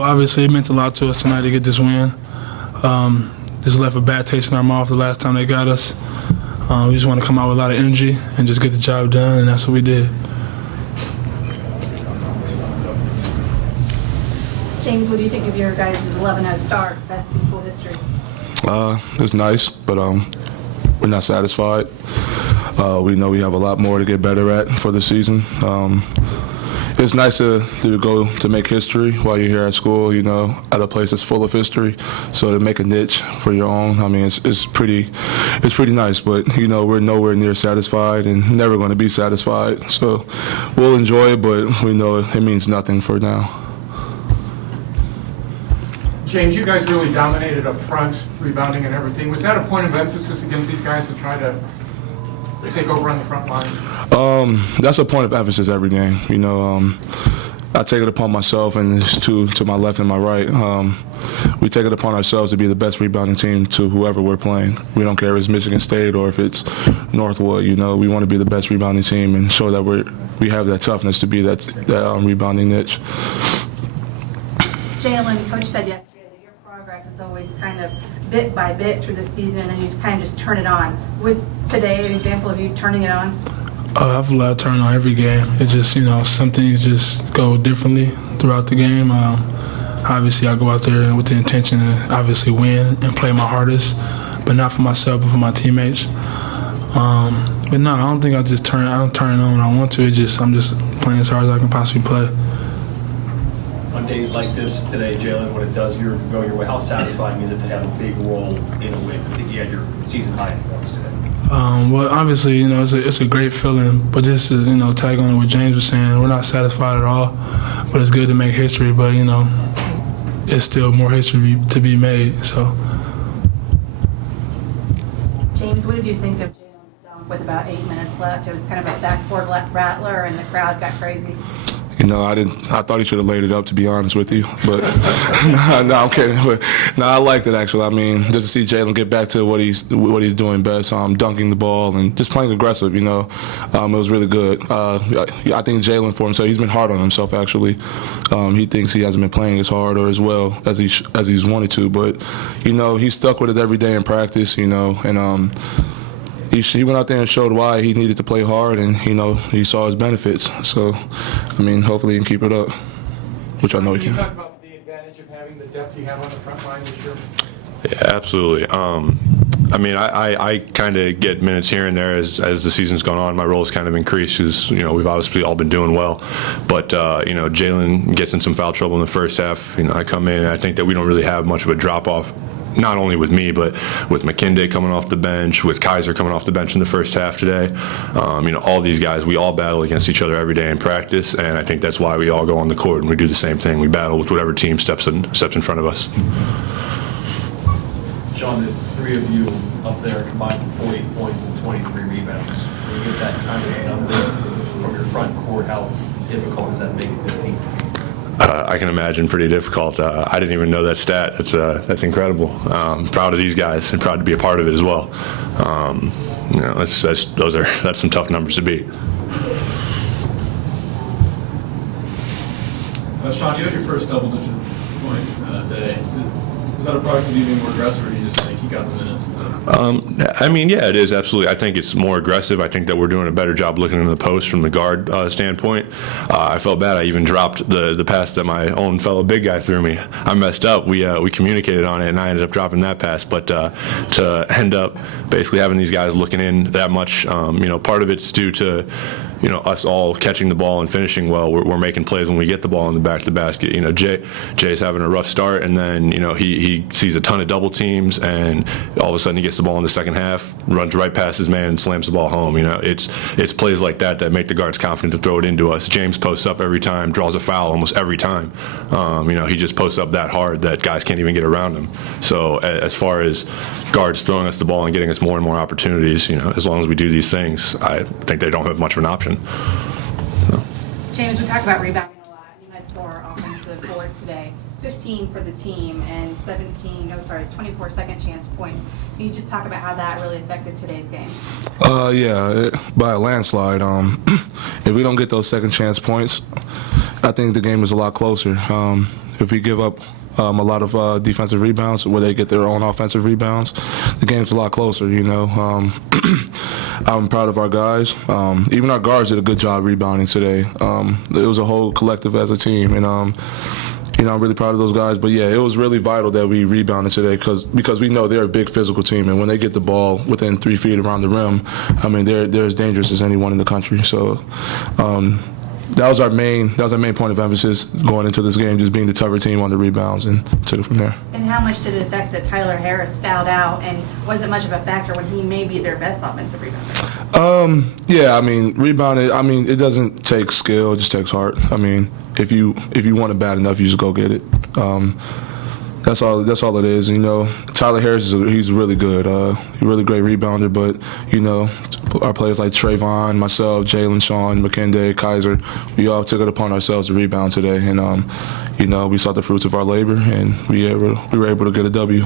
Well, obviously it meant a lot to us tonight to get this win. Just left a bad taste in our mouth the last time they got us. We just want to come out with a lot of energy and just get the job done, and that's what we did. James, what do you think of your guys' 11-0 start, best in school history? It's nice, but we're not satisfied. We know we have a lot more to get better at for the season. It's nice to go to make history while you're here at school, you know, at a place that's full of history. So to make a niche for your own, I mean, it's pretty nice. But you know, we're nowhere near satisfied and never going to be satisfied. So we'll enjoy it, but we know it means nothing for now. James, you guys really dominated up front, rebounding and everything. Was that a point of emphasis against these guys to try to take over on the front line? That's a point of emphasis every game. You know, I take it upon myself, and it's to my left and my right. We take it upon ourselves to be the best rebounding team to whoever we're playing. We don't care if it's Michigan State or if it's Northwood. You know, we want to be the best rebounding team and show that we have that toughness to be that rebounding niche. Jalen, Coach said yesterday that your progress is always kind of bit by bit through the season, and then you kind of just turn it on. Was today an example of you turning it on? I've allowed to turn on every game. It's just, you know, some things just go differently throughout the game. Obviously, I go out there with the intention to obviously win and play my hardest, but not for myself, but for my teammates. But no, I don't think I don't turn it on when I want to. I'm just playing as hard as I can possibly play. On days like this today, Jalen, when it does go your way, how satisfying is it to have a big role in a win? I think you had your season high in points today. Well, obviously, you know, it's a great feeling, but just to, you know, tag on to what James was saying, we're not satisfied at all, but it's good to make history, but, you know, it's still more history to be made, so. James, what did you think of Jalen's dunk with about 8 minutes left? It was kind of a backboard rattler, and the crowd got crazy. You know, I thought he should have laid it up, to be honest with you. But no, I'm kidding. But no, I liked it actually. I mean, just to see Jalen get back to what he's doing best, dunking the ball and just playing aggressive. You know, it was really good. I think Jalen for himself, he's been hard on himself actually. He thinks he hasn't been playing as hard or as well as he's wanted to. But you know, he stuck with it every day in practice. You know, and he went out there and showed why he needed to play hard, and you know, he saw his benefits. So, I mean, hopefully he can keep it up, which I know he can. Can you talk about the advantage of having the depth you have on the front line this year? Yeah, absolutely. I mean, I kind of get minutes here and there as the season's gone on. My role's kind of increased because, you know, we've obviously all been doing well. But, you know, Jalen gets in some foul trouble in the first half. You know, I come in and I think that we don't really have much of a drop-off, not only with me, but with McKinday coming off the bench, with Kaiser coming off the bench in the first half today. You know, all these guys, we all battle against each other every day in practice, and I think that's why we all go on the court and we do the same thing. We battle with whatever team steps in front of us. Sean, the three of you up there combined for 48 points and 23 rebounds. When you get that kind of number from your front court, how difficult is that making this team? I can imagine pretty difficult. I didn't even know that stat. That's incredible. Proud of these guys and proud to be a part of it as well. You know, that's some tough numbers to beat. Sean, you had your first double-digit point today. Was that a product of you being more aggressive, or do you just think you got the minutes? I mean, yeah, it is, absolutely. I think it's more aggressive. I think that we're doing a better job looking into the post from the guard standpoint. I felt bad. I even dropped the pass that my own fellow big guy threw me. I messed up. We communicated on it, and I ended up dropping that pass. But to end up basically having these guys looking in that much, you know, part of it's due to, you know, us all catching the ball and finishing well. We're making plays when we get the ball in the back of the basket. You know, Jay's having a rough start, and then, you know, he sees a ton of double teams, and all of a sudden he gets the ball in the second half, runs right past his man, and slams the ball home. You know, it's plays like that make the guards confident to throw it into us. James posts up every time, draws a foul almost every time. You know, he just posts up that hard that guys can't even get around him. So as far as guards throwing us the ball and getting us more and more opportunities, you know, as long as we do these things, I think they don't have much of an option. So. James, we talk about rebounding a lot. You had 4 offensive boards today, 15 for the team, and 24 second chance points. Can you just talk about how that really affected today's game? Yeah, by a landslide. If we don't get those second chance points, I think the game is a lot closer. If we give up a lot of defensive rebounds where they get their own offensive rebounds, the game's a lot closer, you know. I'm proud of our guys. Even our guards did a good job rebounding today. It was a whole collective as a team, and you know, I'm really proud of those guys. But yeah, it was really vital that we rebounded today because we know they're a big physical team, and when they get the ball within 3 feet around the rim, I mean, they're as dangerous as anyone in the country. So that was our main point of emphasis going into this game, just being the tougher team on the rebounds, and took it from there. And how much did it affect that Tyler Harris fouled out, and was it much of a factor when he may be their best offensive rebounder? Yeah, I mean, rebounding. I mean, it doesn't take skill; it just takes heart. I mean, if you want it bad enough, you just go get it. That's all it is. You know, Tyler Harris he's really good. He's a really great rebounder. But you know, our players like Trayvon, myself, Jalen, Sean, McKinday, Kaiser, we all took it upon ourselves to rebound today, and you know, we saw the fruits of our labor, and we were able to get a W.